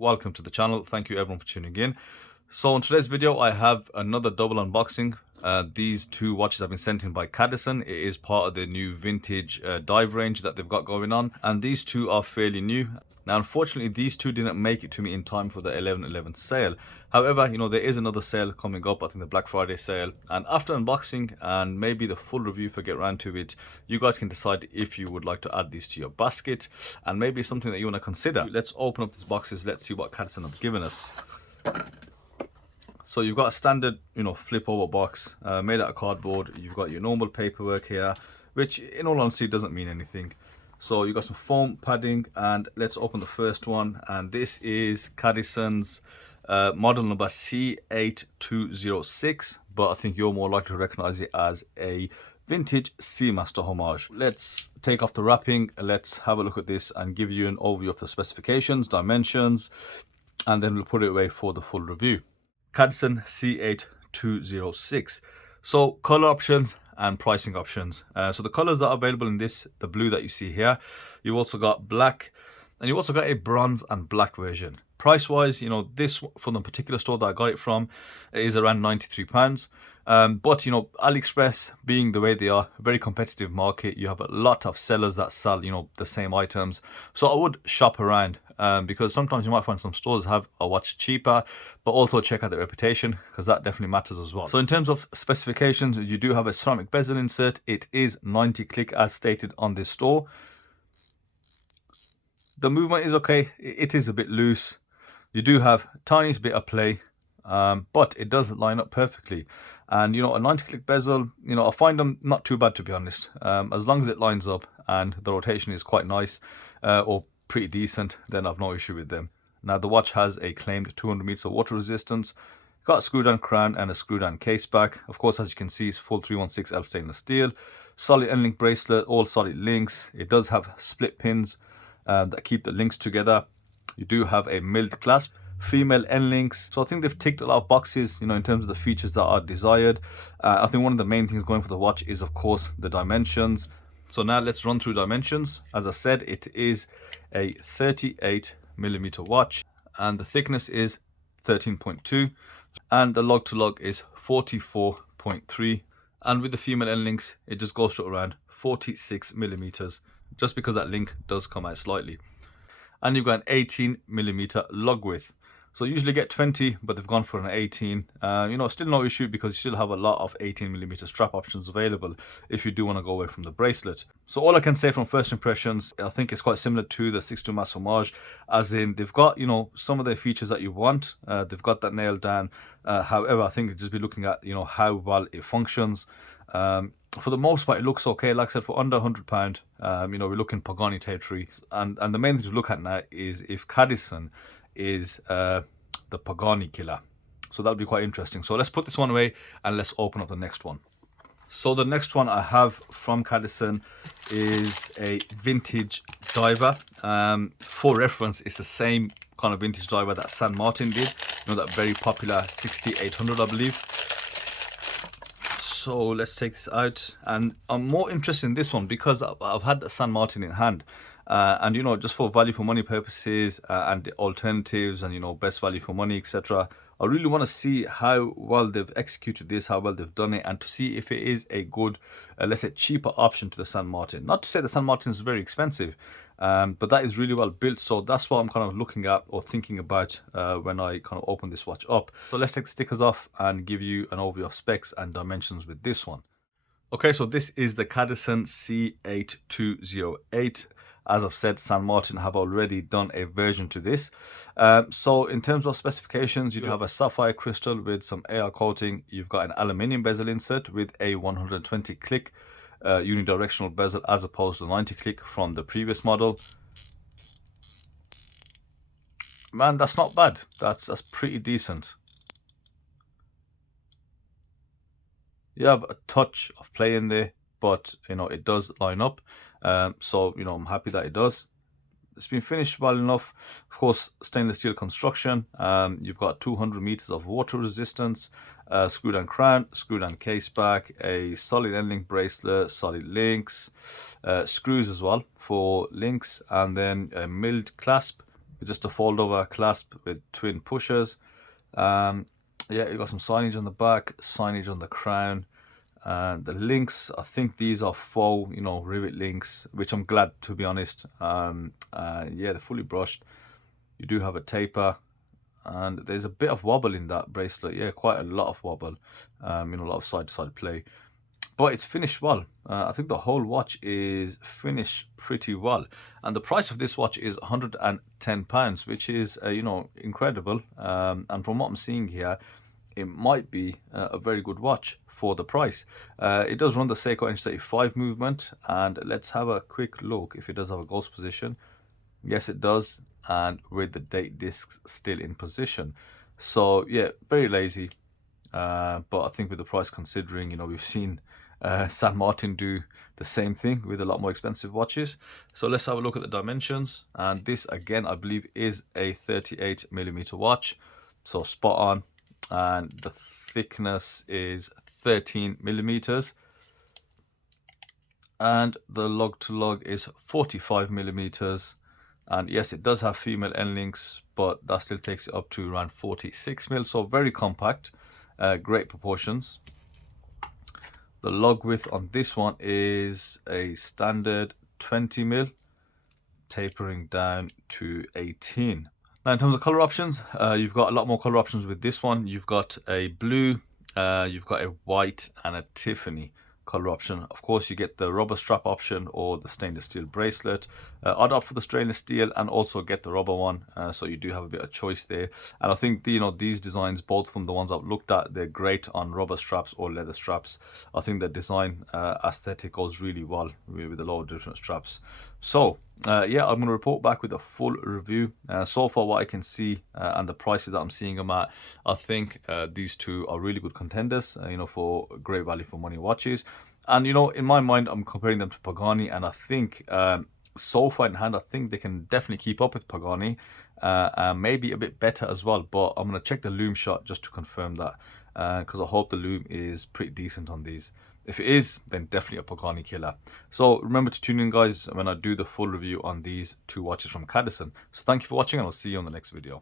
welcome to the channel. Thank you everyone for tuning in. So in today's video I have another double unboxing. These two watches have been sent in by Cadisen. It is part of the new vintage dive range that they've got going on, and these two are fairly new. Now unfortunately these two didn't make it to me in time for the 11/11 sale. However, there is another sale coming up, I think the Black Friday sale, and after unboxing and maybe the full review if I get around to it, you guys can decide if you would like to add these to your basket and maybe something that you want to consider. Let's open up these boxes. Let's see what Cadisen have given us. So you've got a standard, flip over box made out of cardboard. You've got your normal paperwork here, which in all honesty doesn't mean anything. So you've got some foam padding, and let's open the first one. And this is Cadisen's model number C8206, but I think you're more likely to recognize it as a vintage Seamaster Homage. Let's take off the wrapping. Let's have a look at this and give you an overview of the specifications, dimensions, and then we'll put it away for the full review. Cadisen C8206. So color options and pricing options. So the colors that are available in this, the blue that you see here, you've also got black, and you've also got a bronze and black version. Price wise, this from the particular store that I got it from is around £93. But AliExpress being the way they are, a very competitive market, you have a lot of sellers that sell the same items. So I would shop around, because sometimes you might find some stores have a watch cheaper, but also check out the reputation, because that definitely matters as well. So in terms of specifications, you do have a ceramic bezel insert. It is 90 click as stated on this store. The movement is okay. It is a bit loose. You do have tiniest bit of play, but it does line up perfectly. And a 90 click bezel, I find them not too bad, to be honest. As long as it lines up and the rotation is quite nice or pretty decent, then I've no issue with them. Now the watch has a claimed 200 meters of water resistance, got a screw down crown and a screw down case back. Of course, as you can see, it's full 316L stainless steel, solid end link bracelet, all solid links. It does have split pins that keep the links together. You do have a milled clasp, female end links. So I think they've ticked a lot of boxes, in terms of the features that are desired. I think one of the main things going for the watch is, of course, the dimensions. So now let's run through dimensions. As I said, it is a 38mm watch, and the thickness is 13.2, and the log to log is 44.3. And with the female end links, it just goes to around 46mm, just because that link does come out slightly. And you've got an 18mm log width. So you usually get 20, but they've gone for an 18. Still no issue, because you still have a lot of 18mm strap options available if you do want to go away from the bracelet. So all I can say from first impressions, I think it's quite similar to the 62 Mass Homage, as in they've got, some of the features that you want. They've got that nailed down. However, I think you'd just be looking at, how well it functions. For the most part, it looks okay. Like I said, for under £100, we're looking Pagani territory. And the main thing to look at now is if Cadisen is the Pagani killer. So that'll be quite interesting. So let's put this one away and let's open up the next one. So the next one I have from Cadisen is a vintage diver. For reference, it's the same kind of vintage diver that San Martin did. That very popular 6800, I believe. So let's take this out, and I'm more interested in this one because I've had the San Martin in hand, and just for value for money purposes and the alternatives and best value for money, etc. I really want to see how well they've executed this, how well they've done it, and to see if it is a good, let's say, cheaper option to the San Martin. Not to say the San Martin is very expensive, but that is really well built. So that's what I'm kind of looking at or thinking about when I kind of open this watch up. So let's take the stickers off and give you an overview of specs and dimensions with this one. Okay, so this is the Cadisen C8208. As I've said, San Martin have already done a version to this. So in terms of specifications, you have a sapphire crystal with some AR coating. You've got an aluminium bezel insert with a 120 click unidirectional bezel, as opposed to 90 click from the previous model. Man, that's not bad. That's pretty decent. You have a touch of play in there, but it does line up. So I'm happy that it does. It's been finished well enough. Of course, stainless steel construction. You've got 200 meters of water resistance, screw down crown, screw down case back, a solid end link bracelet, solid links, screws as well for links, and then a milled clasp with just a fold over clasp with twin pushers. Yeah, you got some signage on the back, signage on the crown. The links, I think these are faux, you know, rivet links, which I'm glad, to be honest. Yeah, they're fully brushed. You do have a taper, and there's a bit of wobble in that bracelet. Yeah, quite a lot of wobble. You know, a lot of side-to-side play. But it's finished well. I think the whole watch is finished pretty well, and the price of this watch is £110, which is you know, incredible. And from what I'm seeing here, it might be a very good watch for the price. It does run the Seiko H35 movement, and let's have a quick look if it does have a ghost position. Yes, it does, and with the date discs still in position. So yeah, very lazy. But I think with the price, considering, you know, we've seen San Martin do the same thing with a lot more expensive watches. So let's have a look at the dimensions, and this again I believe is a 38mm watch, so spot on. And the thickness is 13mm, and the lug to lug is 45mm. And yes, it does have female end links, but that still takes it up to around 46mm, so very compact. Great proportions. The lug width on this one is a standard 20mm, tapering down to 18. Now in terms of color options, you've got a lot more color options with this one. You've got a blue, you've got a white, and a Tiffany color option. Of course, you get the rubber strap option or the stainless steel bracelet. I'd opt for the stainless steel and also get the rubber one, so you do have a bit of choice there. And I think you know, these designs, both from the ones I've looked at, they're great on rubber straps or leather straps. I think the design aesthetic goes really well with a lot of different straps. So yeah, I'm going to report back with a full review. So far what I can see and the prices that I'm seeing them at, I think these two are really good contenders, you know, for great value for money watches. And you know, in my mind, I'm comparing them to Pagani, and I think so far in hand, I think they can definitely keep up with Pagani, maybe a bit better as well. But I'm going to check the lume shot just to confirm that, because I hope the lume is pretty decent on these. If it is, then definitely a Pagani killer. So remember to tune in, guys, when I do the full review on these two watches from Cadisen. So thank you for watching, and I'll see you on the next video.